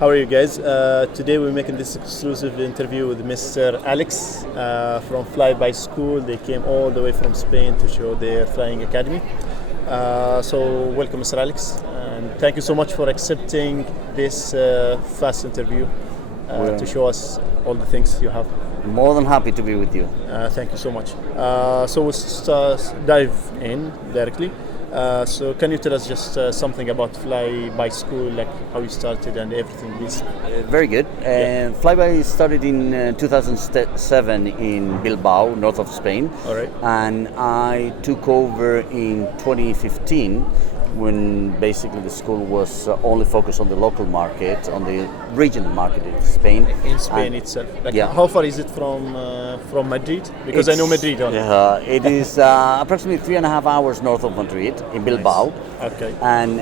How are you guys? Today we're making this exclusive interview with Mr. Alex from Flyby School. They came all the way from Spain to show their flying academy. So welcome, Mr. Alex, and thank you so much for accepting this fast interview to show us all the things you have. More than happy to be with you. Thank you so much. So we'll dive in directly. So can you tell us just something about Flyby School, like how you started and everything, please? Very good. Flyby started in 2007 in Bilbao, north of Spain. All right. And I took over in 2015 when basically the school was only focused on the local market, on the regional market in Spain. In Spain itself. Like yeah. How far is it from Madrid? Because I know Madrid only. It is approximately 3.5 hours north of Madrid in Bilbao. Nice. Okay. And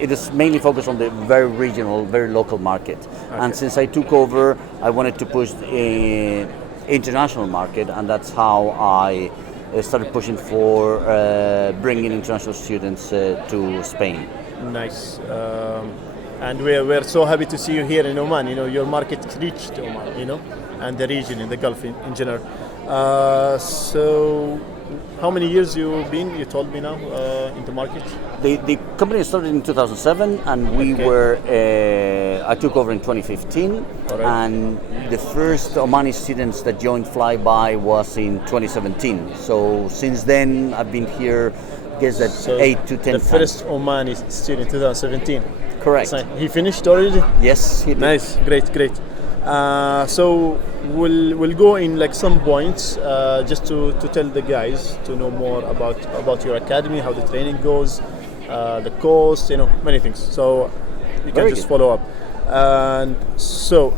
it is mainly focused on the very regional, very local market. Okay. And since I took over, I wanted to push the international market, and that's how I started pushing for bringing international students to Spain. Nice. And we're so happy to see you here in Oman. You know, your market reached Oman, you know, and the region in the Gulf in general. So how many years you've been, you told me now, in the market? The company started in 2007, and we were, I took over in 2015, right. and the first Omani students that joined Flyby was in 2017. So since then, I've been here, I guess that So 8 to 10 the times. first Omani student in 2017. Correct. He finished already? Yes, he did. Nice, great. So we'll go in like some points just to tell the guys to know more about your academy, how the training goes, the cost, you know, many things. So you can Very just good. follow up. And so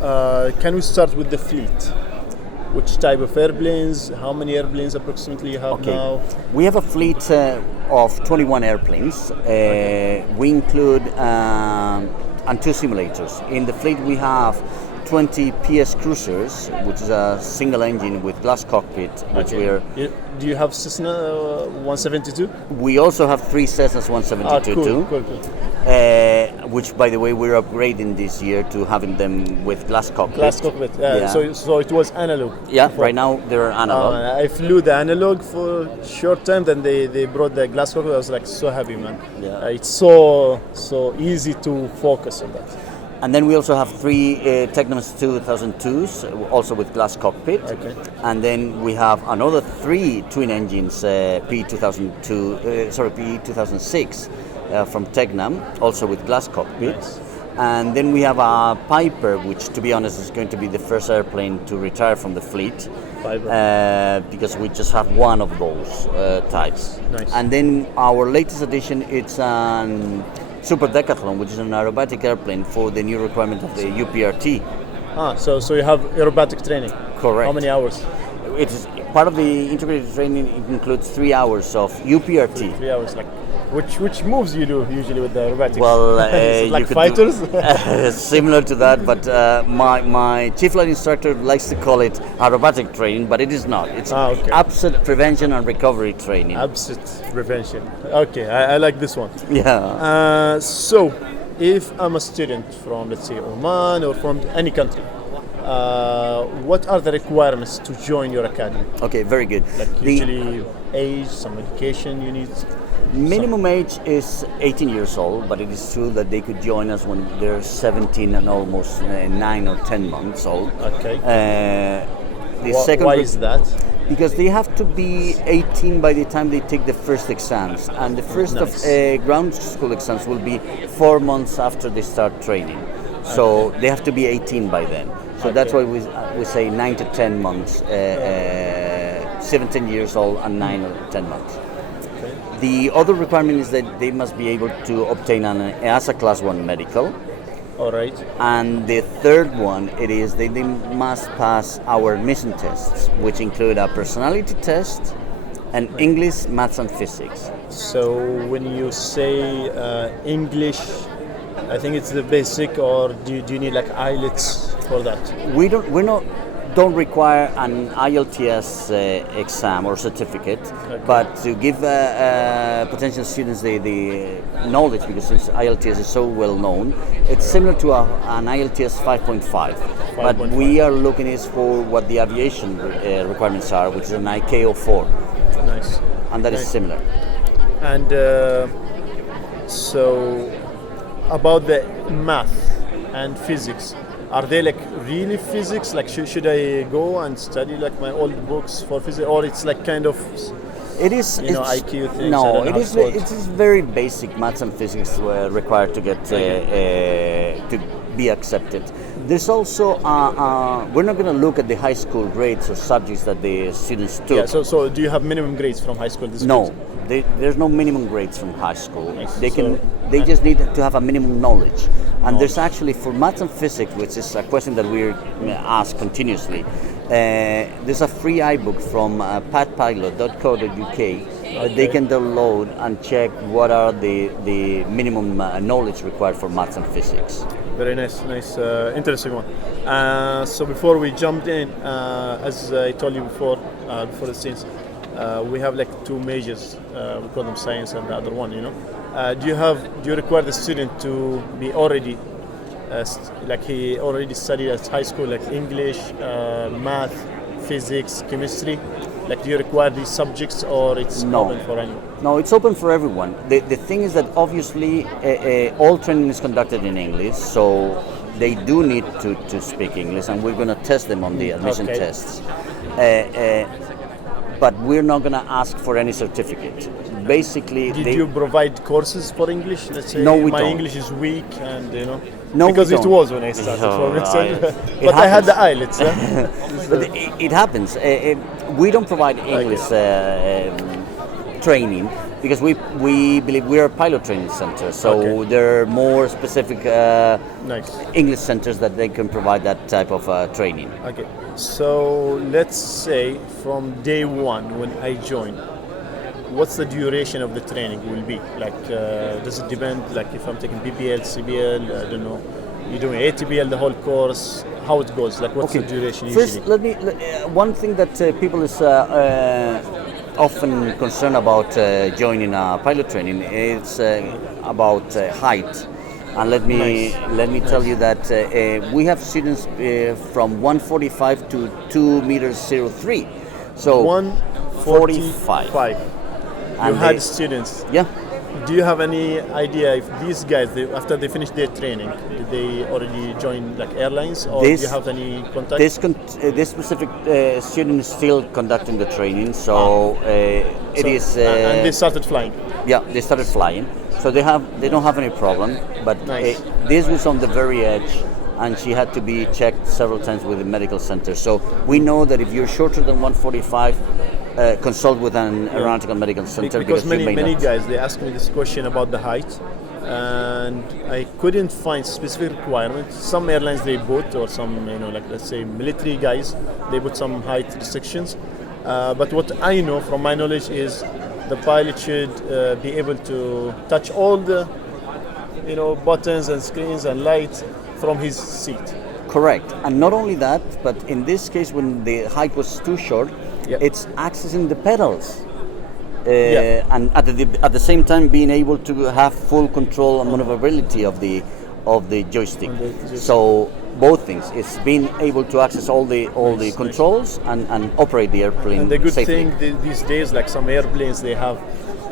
can we start with the fleet? Which type of airplanes? How many airplanes approximately you have now? We have a fleet of 21 airplanes. We include and 2 simulators. In the fleet we have 20 PS Cruisers, which is a single engine with glass cockpit, which Do you have Cessna 172? we also have 3 Cessnas 172 too. Cool. Which, by the way, we're upgrading this year to having them with glass cockpit. Glass cockpit. Yeah. So it was analog. Yeah, before. right now they're analog. I flew the analog for a short time, then they brought the glass cockpit. I was like so happy, man. Yeah. It's so easy to focus on that. And then we also have 3 Technimus 2002s, also with glass cockpit. Okay. And then we have another 3 twin engines, P2006 from Technam, also with glass cockpit. Nice. And then we have a Piper, which, to be honest, is going to be the first airplane to retire from the fleet. Because we just have one of those types. Nice. And then our latest addition, it's Super Decathlon, which is an aerobatic airplane for the new requirement of the UPRT. So you have aerobatic training. Correct. How many hours? It is part of the integrated training. It includes 3 hours of UPRT. 3 hours, like which moves you do usually with the aerobatics? Well, Is it like you could fighters. Similar to that, but my chief flight instructor likes to call it aerobatic training, but it is not. It's okay. absent prevention and recovery training. Absent prevention. Okay, I like this one. Yeah. So, if I'm a student from, let's say, Oman or from any country, what are the requirements to join your academy? Okay, very good. Like usually age, some education you need? Minimum age is 18 years old, but it is true that they could join us when they're 17 and almost 9 or 10 months old. Okay. Why is that? Because they have to be 18 by the time they take the first exams, and the first Nice. of ground school exams will be 4 months after they start training. So they have to be 18 by then. So that's why we say 9 to 10 months, 17 years old and 9 or 10 months. Okay. The other requirement is that they must be able to obtain an EASA Class 1 medical. All right. And the third one, it is they must pass our admission tests, which include a personality test and English, maths and physics. So when you say English, I think it's the basic, or do you need like IELTS for that? We're not don't require an IELTS exam or certificate, but to give potential students the knowledge, because since IELTS is so well known, it's similar to an IELTS 5.5. But we are looking is for what the aviation requirements are, which is an ICAO 4. Nice. And that is similar. And so, about the math and physics, are they like really physics? Like should I go and study like my old books for physics, or it's like kind of it is IQ things? No, it is very basic maths and physics required to get to be accepted. There's also we're not going to look at the high school grades or subjects that the students took. Yeah. So do you have minimum grades from high school? No. There's no minimum grades from high school. Nice. They just need to have a minimum knowledge. And there's actually, for maths and physics, which is a question that we're asked continuously, there's a free iBook from patpilot.co.uk that they can download and check what are the minimum knowledge required for maths and physics. Very nice, interesting one. So before we jumped in, as I told you before the scenes, we have like two majors. We call them science and the other one. Do you require the student to be already like he already studied at high school, like English, math, physics, chemistry? Like, do you require these subjects, or it's open for anyone? No, it's open for everyone. The thing is that obviously all training is conducted in English, so they do need to speak English, and we're going to test them on the admission tests. But we're not going to ask for any certificate. Basically, did you provide courses for English? Let's say no, we my don't. English is weak, and no, because we it don't. was when I started. But I had the IELTS. But it happens. We don't provide English training because we believe we're a pilot training center. So there are more specific English centers that they can provide that type of training. Okay. So let's say from day one when I join, what's the duration of the training will be? Like, does it depend? Like, if I'm taking BPL, CBL, I don't know, you're doing ATBL, the whole course, how it goes? Like, what's the duration usually? First, one thing that people is often concerned about joining a pilot training is about height. And let me tell you that we have students from 145 to 2 meters 03. So 145. You had students. Yeah. Do you have any idea if these guys, after they finish their training, did they already join like airlines, or do you have any contact? This specific student is still conducting the training, so it is. And they started flying. Yeah, they started flying, so they don't have any problem. But this was on the very edge, and she had to be checked several times with the medical center. So we know that if you're shorter than 145. Consult with an aeronautical medical center because many guys they ask me this question about the height, and I couldn't find specific requirements. Some airlines they put, or some like let's say military guys, they put some height restrictions. But what I know from my knowledge is the pilot should be able to touch all the buttons and screens and lights from his seat. Correct, and not only that, but in this case when the height was too short. It's accessing the pedals, and at the same time being able to have full control and maneuverability of the joystick. So both things, it's being able to access all the controls and operate the airplane. And the good safely. thing these days, like some airplanes, they have,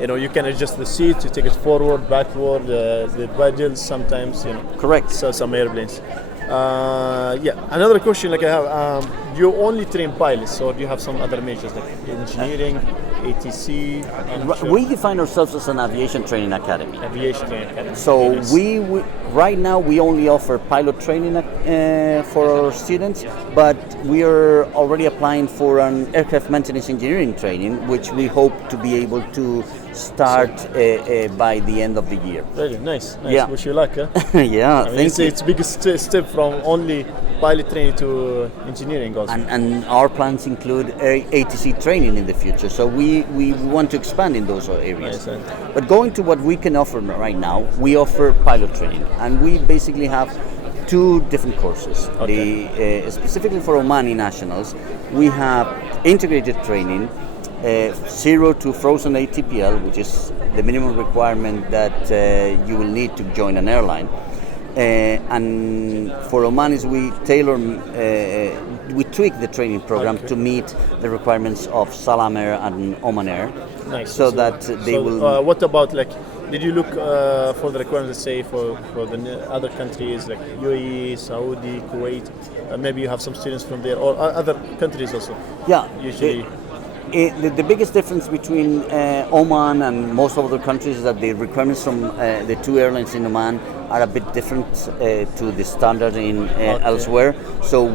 you can adjust the seat, you take it forward, backward, the pedals sometimes. Correct. So some airplanes. Another question like I have, do you only train pilots, or do you have some other majors like engineering, ATC? We define ourselves as an aviation training academy. Aviation training academy. So we right now we only offer pilot training for our students, but we are already applying for an aircraft maintenance engineering training, which we hope to be able to start by the end of the year. Really nice. Yeah. Wish you luck. Huh? Yeah, thank you. It's biggest step from only pilot training to engineering also. And our plans include ATC training in the future, so we want to expand in those areas. Nice. But going to what we can offer right now, we offer pilot training, and we basically have two different courses. Specifically for Omani nationals, we have integrated training, 0 to frozen ATPL, which is the minimum requirement that you will need to join an airline. And for Omanis, we tweak the training program to meet the requirements of Salam Air and Oman Air. Nice. So that they will. What about, like, did you look for the requirements, say, for the other countries like UAE, Saudi, Kuwait? Maybe you have some students from there, or other countries also? Yeah. Usually. The biggest difference between Oman and most other countries is that the requirements from the two airlines in Oman are a bit different to the standard in elsewhere. So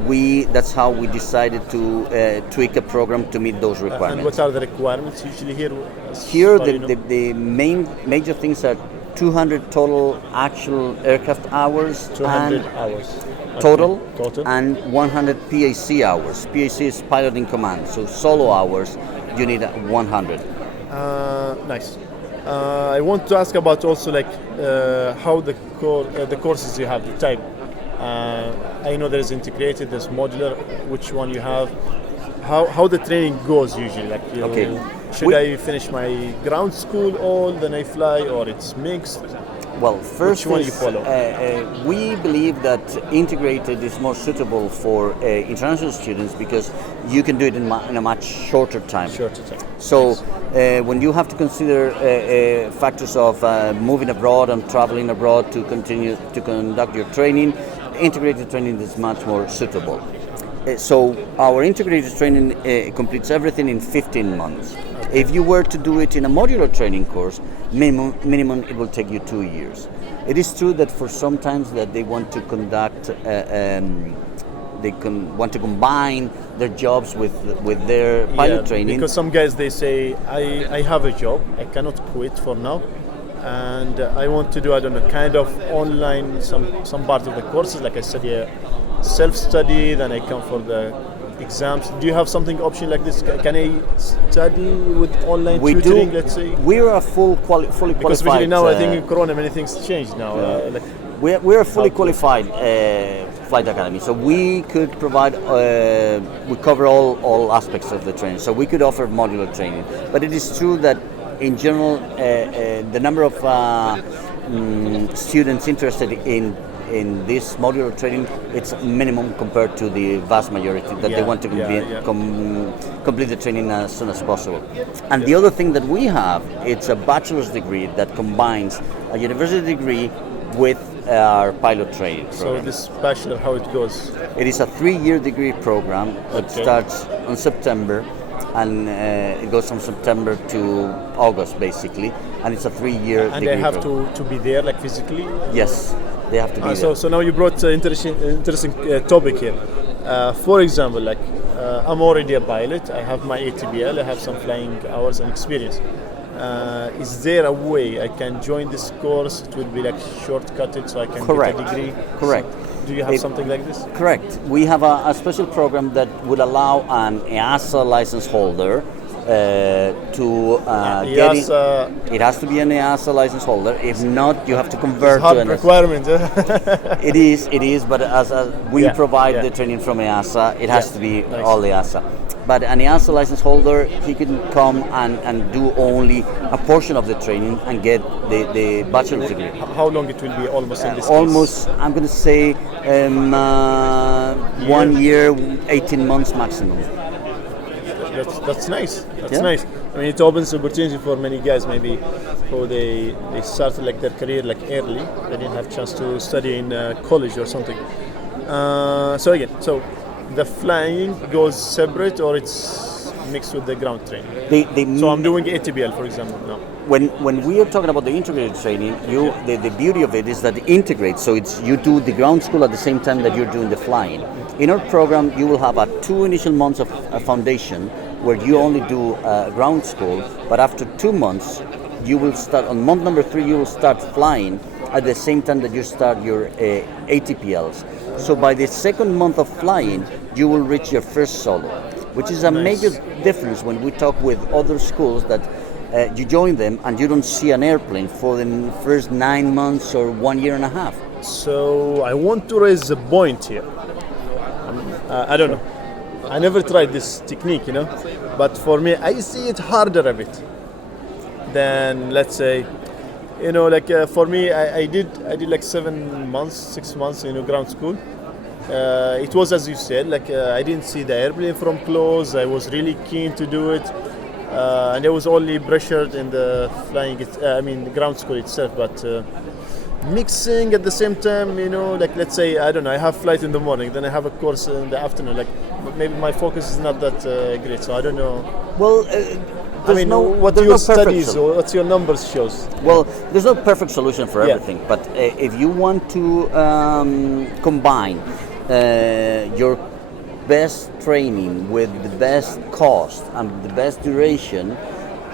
that's how we decided to tweak a program to meet those requirements. And what are the requirements usually here? Here, the main major things are 200 total actual aircraft hours. 200 hours. Total, and 100 PAC hours. PAC is pilot in command, so solo hours you need 100. Nice. I want to ask about also, like, how the courses you have, the type. I know there's integrated, there's modular. Which one you have? How the training goes usually? Like, should I finish my ground school all, then I fly, or it's mixed? Well, first, which one you follow? We believe that integrated is more suitable for international students because you can do it in a much shorter time. So when you have to consider factors of moving abroad and traveling abroad to continue to conduct your training, integrated training is much more suitable. So our integrated training completes everything in 15 months. If you were to do it in a modular training course, minimum it will take you 2 years. It is true that for sometimes that they want to conduct, want to combine their jobs with their pilot training. Because some guys, they say, I have a job, I cannot quit for now, and I want to do, I don't know, kind of online some part of the courses, like I study self-study, then I come for the exams. Do you have something option like this? Can I study with online tutoring, let's say? We're a fully qualified. Because really now, I think in Corona, many things changed now. We're a fully qualified flight academy, so we could provide, we cover all aspects of the training. So we could offer modular training. But it is true that in general, the number of students interested in this modular training, it's minimum compared to the vast majority that they want to complete the training as soon as possible. And the other thing that we have, it's a bachelor's degree that combines a university degree with our pilot training program. So this bachelor, how it goes? It is a 3-year degree program that starts in September, and it goes from September to August basically, and it's a 3-year degree. And they have to be there, like, physically? Yes. They have to be there. So now you brought an interesting topic here. For example, like, I'm already a pilot. I have my ATBL. I have some flying hours and experience. Is there a way I can join this course? It will be like shortcutted, so I can get a degree. Correct. So do you have something like this? Correct. We have a special program that would allow an EASA license holder to get it. It has to be an EASA license holder. If not, you have to convert to an requirement. It is. But as we provide the training from EASA, it has to be all EASA. But an EASA license holder, he can come and do only a portion of the training and get the bachelor's degree. How long it will be almost in this case? I'm going to say 1 year, 18 months maximum. That's nice. That's nice. I mean, it opens opportunity for many guys, maybe who they started like their career like early. They didn't have chance to study in college or something. So the flying goes separate, or it's mixed with the ground training? So I'm doing ATBL, for example, now. When we are talking about the integrated training, the beauty of it is that it integrates. So you do the ground school at the same time that you're doing the flying. In our program, you will have 2 initial months of foundation where you only do ground school, but after 2 months, you will start, on month number 3, you will start flying at the same time that you start your ATPLs. So by the second month of flying, you will reach your first solo, which is a major difference when we talk with other schools that you join them and you don't see an airplane for the first 9 months or 1 year and a half. So I want to raise a point here. I don't know. I never tried this technique, but for me, I see it harder a bit than, let's say, for me, I did like 6 months, ground school. It was, as you said, I didn't see the airplane from close. I was really keen to do it, and I was only pressured in the ground school itself. But mixing at the same time, let's say, I don't know, I have flight in the morning, then I have a course in the afternoon. Maybe my focus is not that great, so I don't know. Well, what your studies or what your numbers shows. Well, there's no perfect solution for everything, but if you want to combine your best training with the best cost and the best duration,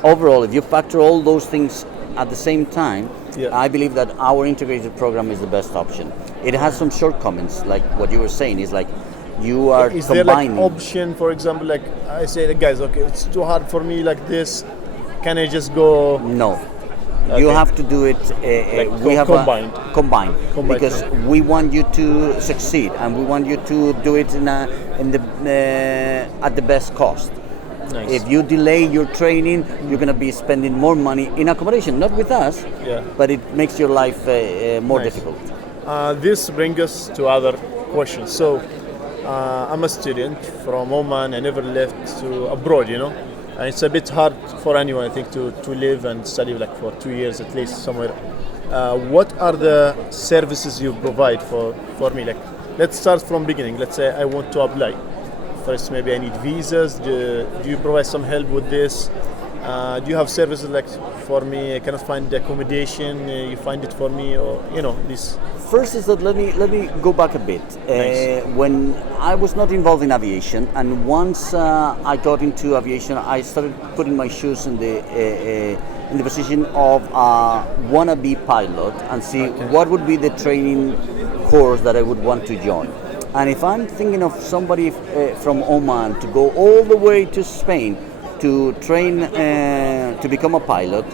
overall, if you factor all those things at the same time, I believe that our integrated program is the best option. It has some shortcomings, like what you were saying, is like you are is combining. There option, for example, I say, guys, okay, it's too hard for me like this. Can I just go? No. Okay. You have to do it. We have combined because we want you to succeed, and we want you to do it at the best cost. Nice. If you delay your training, you're going to be spending more money in accommodation, not with us, but it makes your life more difficult. This brings us to other questions. So, I'm a student from Oman. I never left to abroad, and it's a bit hard for anyone, I think, to live and study for 2 years at least somewhere. What are the services you provide for me? Let's start from beginning. Let's say I want to apply. First, maybe I need visas. Do you provide some help with this? Do you have services for me? I cannot find accommodation. You find it for me, or this. First is that let me go back a bit. Nice. When I was not involved in aviation, and once I got into aviation, I started putting my shoes in the position of a wannabe pilot and see what would be the training course that I would want to join. And if I'm thinking of somebody from Oman to go all the way to Spain to train to become a pilot,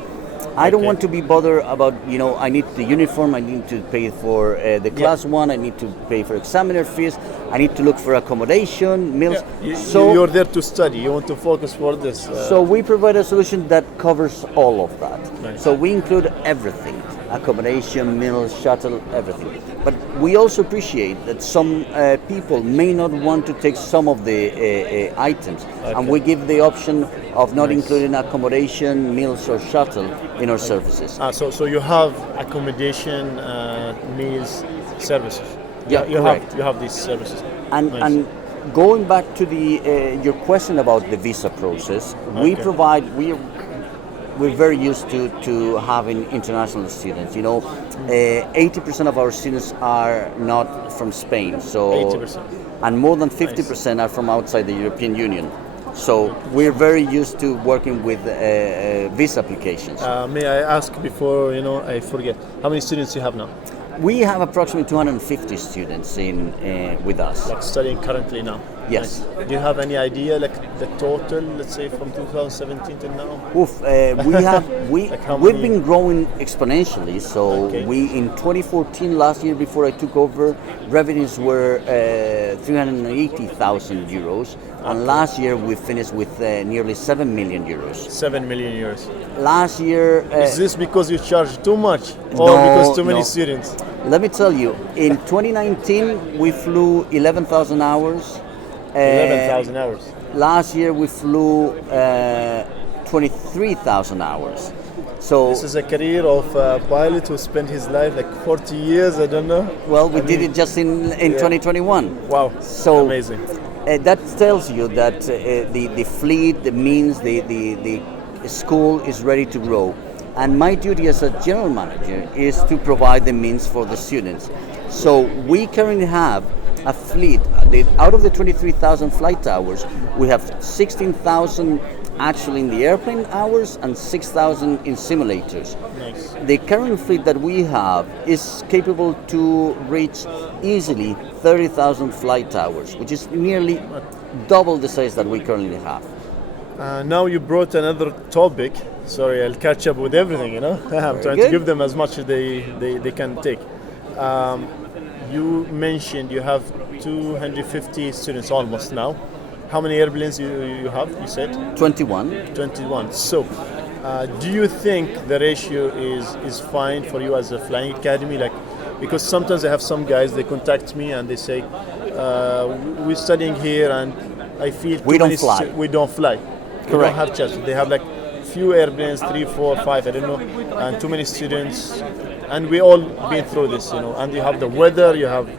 I don't want to be bothered about, I need the uniform, I need to pay for the class 1, I need to pay for examiner fees, I need to look for accommodation, meals. So you're there to study, you want to focus for this. So we provide a solution that covers all of that. Nice. So we include everything, accommodation, meals, shuttle, everything. But we also appreciate that some people may not want to take some of the items, and we give the option of not including accommodation, meals, or shuttle in our services. So you have accommodation, meals, services. Yeah, you have these services. And going back to your question about the visa process, we provide. We're very used to having international students. 80% of our students are not from Spain. So 80%. And more than 50% are from outside the European Union. So we're very used to working with visa applications. May I ask before I forget, how many students you have now? We have approximately 250 students with us. Studying currently now? Yes. Nice. Do you have any idea, the total, let's say, from 2017 till now? We've been growing exponentially. So we, in 2014, last year before I took over, revenues were 380,000 euros. And last year we finished with nearly 7 million euros. 7 million euros. Last year... is this because you charge too much or because too many students? Let me tell you, in 2019 we flew 11,000 hours. 11,000 hours. Last year we flew 23,000 hours. So this is a career of a pilot who spent his life 40 years, I don't know. Well, we did it just in 2021. Wow, so amazing. That tells you that the fleet, the means, the school is ready to grow. And my duty as a general manager is to provide the means for the students. So we currently have a fleet. Out of the 23,000 flight hours, we have 16,000 actually in the airplane hours and 6,000 in simulators. Nice. The current fleet that we have is capable to reach easily 30,000 flight hours, which is nearly double the size that we currently have. Now you brought another topic. Sorry, I'll catch up with everything, I'm trying to give them as much as they can take. You mentioned you have 250 students almost now. How many airplanes you have? You said 21. 21. So, do you think the ratio is fine for you as a flying academy? Like, because sometimes I have some guys, they contact me and they say, we're studying here and I feel we don't fly. We don't fly. Correct. We don't have chance. They have like few airplanes, 3, 4, 5, I don't know, and too many students. And we all been through this, you know. And you have the weather, you have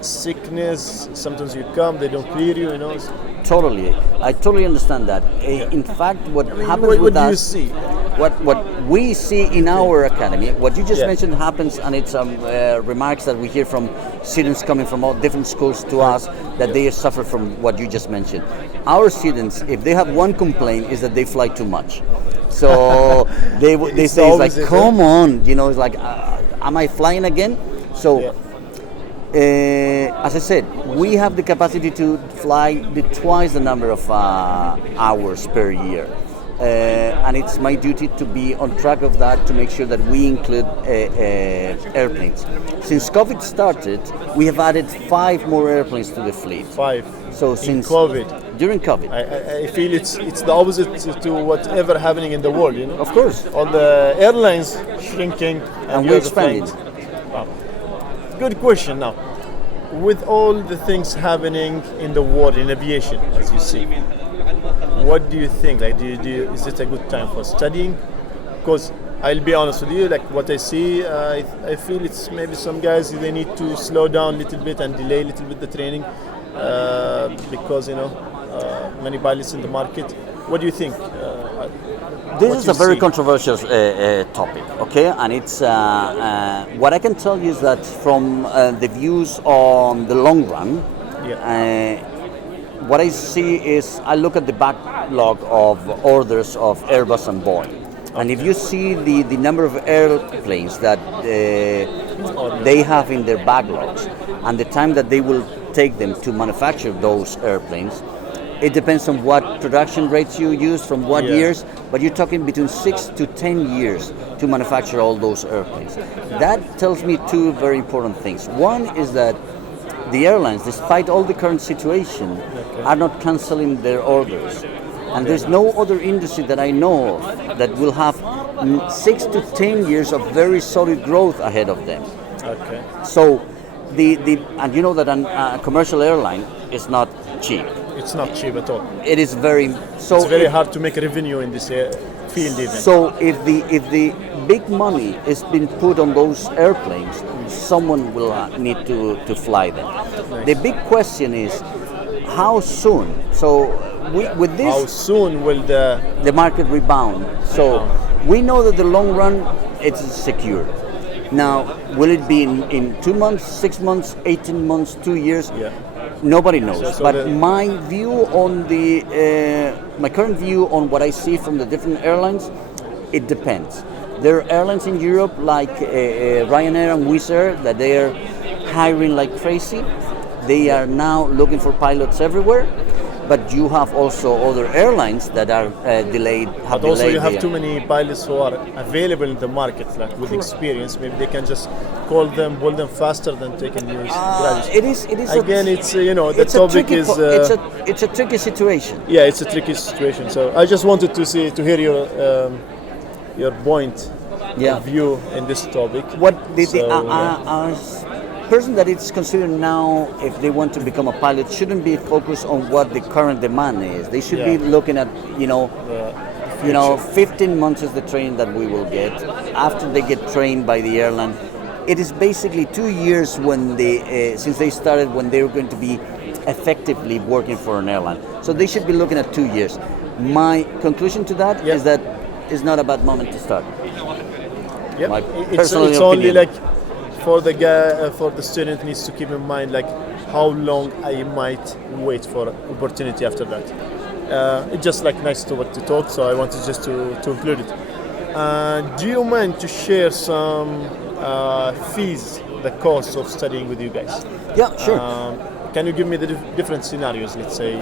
sickness. Sometimes you come, they don't clear you, you know. Totally, I totally understand that. In fact, what happens What with do you us, see? what we see in our academy, what you just Yeah. mentioned happens, and it's remarks that we hear from students coming from all different schools to us that they suffer from what you just mentioned. Our students, if they have one complaint, is that they fly too much. So they It's say, it's like, opposite, come on, you know, it's like, am I flying again? So. Yeah. As I said, we have the capacity to fly twice the number of hours per year. And it's my duty to be on track of that, to make sure that we include airplanes. Since COVID started, we have added 5 more airplanes to the fleet. 5. So In since COVID. During COVID. I feel it's the opposite to whatever happening in the world, you know. Of course. All the airlines shrinking And you're we're expanding. flying. Wow. Good question now. With all the things happening in the world in aviation, as you see, what do you think? Like, is it a good time for studying? Because I'll be honest with you, like what I see, I feel it's maybe some guys they need to slow down a little bit and delay a little bit the training because you know many pilots in the market. What do you think? This is a very controversial topic, okay? And it's what I can tell you is that from the views on the long run, what I see is I look at the backlog of orders of Airbus and Boeing. And if you see the number of airplanes that they have in their backlogs and the time that they will take them to manufacture those airplanes, it depends on what production rates you use from what years, but you're talking between 6 to 10 years to manufacture all those airplanes. That tells me 2 very important things. One is that the airlines, despite all the current situation, are not canceling their orders. And there's no other industry that I know of that will have 6 to 10 years of very solid growth ahead of them. Okay. So, and you know that a commercial airline is not cheap. It's not cheap at all. It is very so. It's very hard to make revenue in this field even. So if the big money is being put on those airplanes, someone will need to fly them. Nice. The big question is how soon. So with this, how soon will the market rebound? So we know that the long run it's secure. Now, will it be in 2 months, 6 months, 18 months, 2 years? Yeah. Nobody knows. So but my view on my current view on what I see from the different airlines, it depends. There are airlines in Europe like Ryanair and Wizz Air that they are hiring like crazy. They are now looking for pilots everywhere. But you have also other airlines that are delayed. But also you have too many pilots who are available in the market, like with experience. Maybe they can just call them, pull them faster than taking new graduates. It is. Again, it's the topic is. It's a tricky situation. Yeah, it's a tricky situation. So I just wanted to hear your point of view in this topic. What person that is considered now, if they want to become a pilot, shouldn't be focused on what the current demand is. They should be looking at 15 months is the training that we will get. After they get trained by the airline, it is basically 2 years when since they started when they were going to be effectively working for an airline. So they should be looking at 2 years. My conclusion to that is that it's not a bad moment to start. Yeah, it's opinion. only like for the guy, for the student needs to keep in mind like how long I might wait for opportunity after that. It's just like nice to talk, so I wanted just to include it. Do you mind to share some fees, the cost of studying with you guys? Yeah, sure. Can you give me the different scenarios? Let's say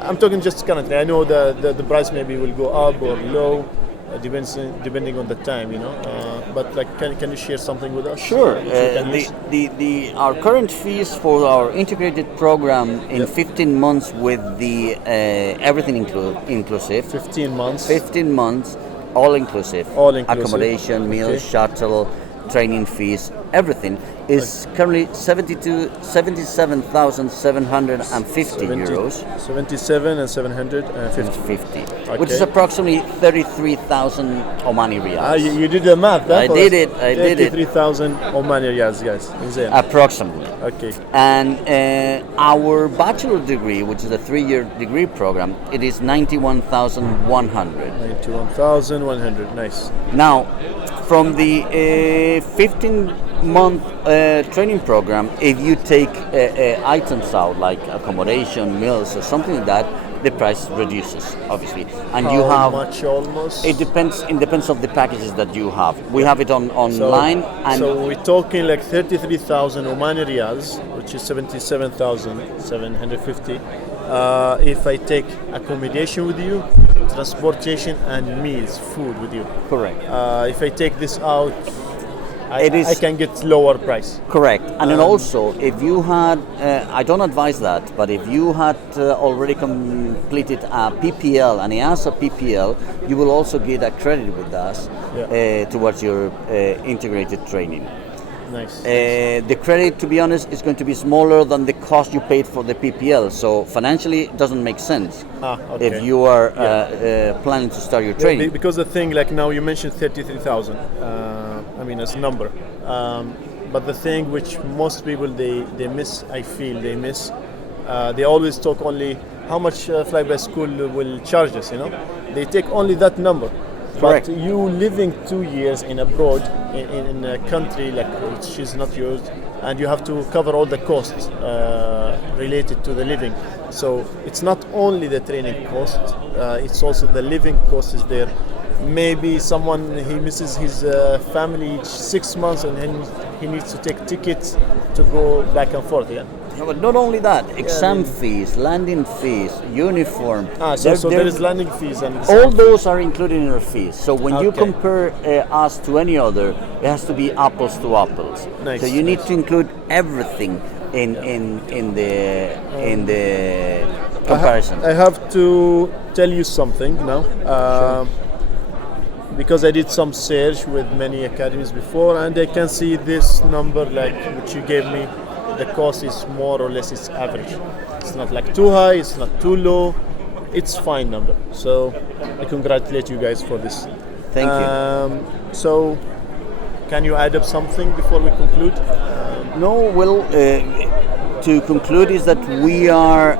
I'm talking just currently. I know the price maybe will go up or low. depending on the time, but like, can you share something with us? Sure. Which we can use? Our current fees for our integrated program in 15 months with the everything inclusive. 15 months. 15 months, all inclusive. All inclusive. Accommodation, meals, shuttle, training fees, everything is currently 77,750 euros. 77 and 750. Which is approximately 33,000 Omani riyals. You did the math, huh? I did it. 33,000 Omani riyals, guys. Insane. Approximately. Okay. And our bachelor degree, which is a 3-year degree program, it is 91,100. 91,100, nice. Now, from the 15-month training program, if you take items out like accommodation, meals, or something like that, the price reduces, obviously. And How you have much almost? It depends of the packages that you have. We have it online, so we're talking like 33,000 Omani riyals, which is 77,750. If I take accommodation with you, transportation and meals, food with you. Correct. If I take this out, I can get lower price. Correct. And then also, if you had, I don't advise that, but if you had already completed a PPL, an EASA PPL, you will also get a credit with us towards your integrated training. Nice. The credit, to be honest, is going to be smaller than the cost you paid for the PPL. So financially, it doesn't make sense okay. if you are planning to start your training. Because the thing, like now you mentioned 33,000, as a number. But the thing which most people they miss, I feel they miss, they always talk only how much Flyby School will charge us. They take only that number. Correct. But you living 2 years in abroad in a country like which is not yours, and you have to cover all the costs related to the living. So it's not only the training cost; it's also the living cost is there. Maybe someone he misses his family each 6 months, and then he needs to take tickets to go back and forth. Yeah. No, but not only that, exam fees, landing fees, uniform. So there is landing fees and all those are included in your fees. So when you compare us to any other, it has to be apples to apples. Nice. So you need to include everything in the comparison. I have to tell you something now. Sure. Because I did some search with many academies before, and I can see this number like which you gave me. The cost is more or less it's average. It's not like too high, it's not too low. It's fine number. So I congratulate you guys for this. Thank you. So can you add up something before we conclude? To conclude is that we are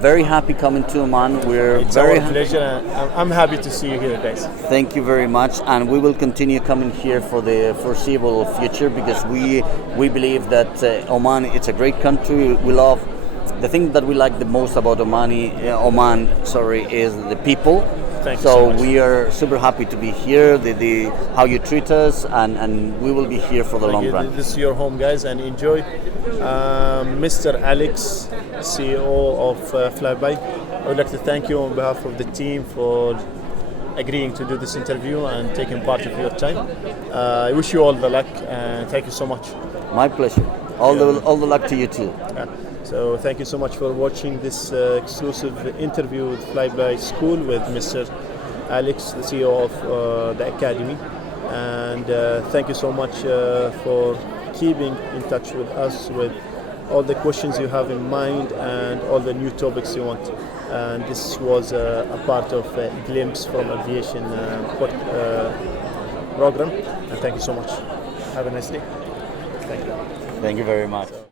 very happy coming to Oman. It's our pleasure. I'm happy to see you here, guys. Thank you very much, and we will continue coming here for the foreseeable future because we believe that Oman, it's a great country. We love the thing that we like the most about Oman is the people. Thanks so so much. We are super happy to be here. How you treat us, and we will be here for the long run. This is your home, guys, and enjoy. Mr. Alex, CEO of Flyby, I would like to thank you on behalf of the team for agreeing to do this interview and taking part of your time. I wish you all the luck, and thank you so much. My pleasure. All the luck to you too. So thank you so much for watching this exclusive interview with Flyby School with Mr. Alex, the CEO of the Academy. And thank you so much for keeping in touch with us with all the questions you have in mind and all the new topics you want. And this was a part of a glimpse from aviation program. And thank you so much. Have a nice day. Thank you. Thank you very much.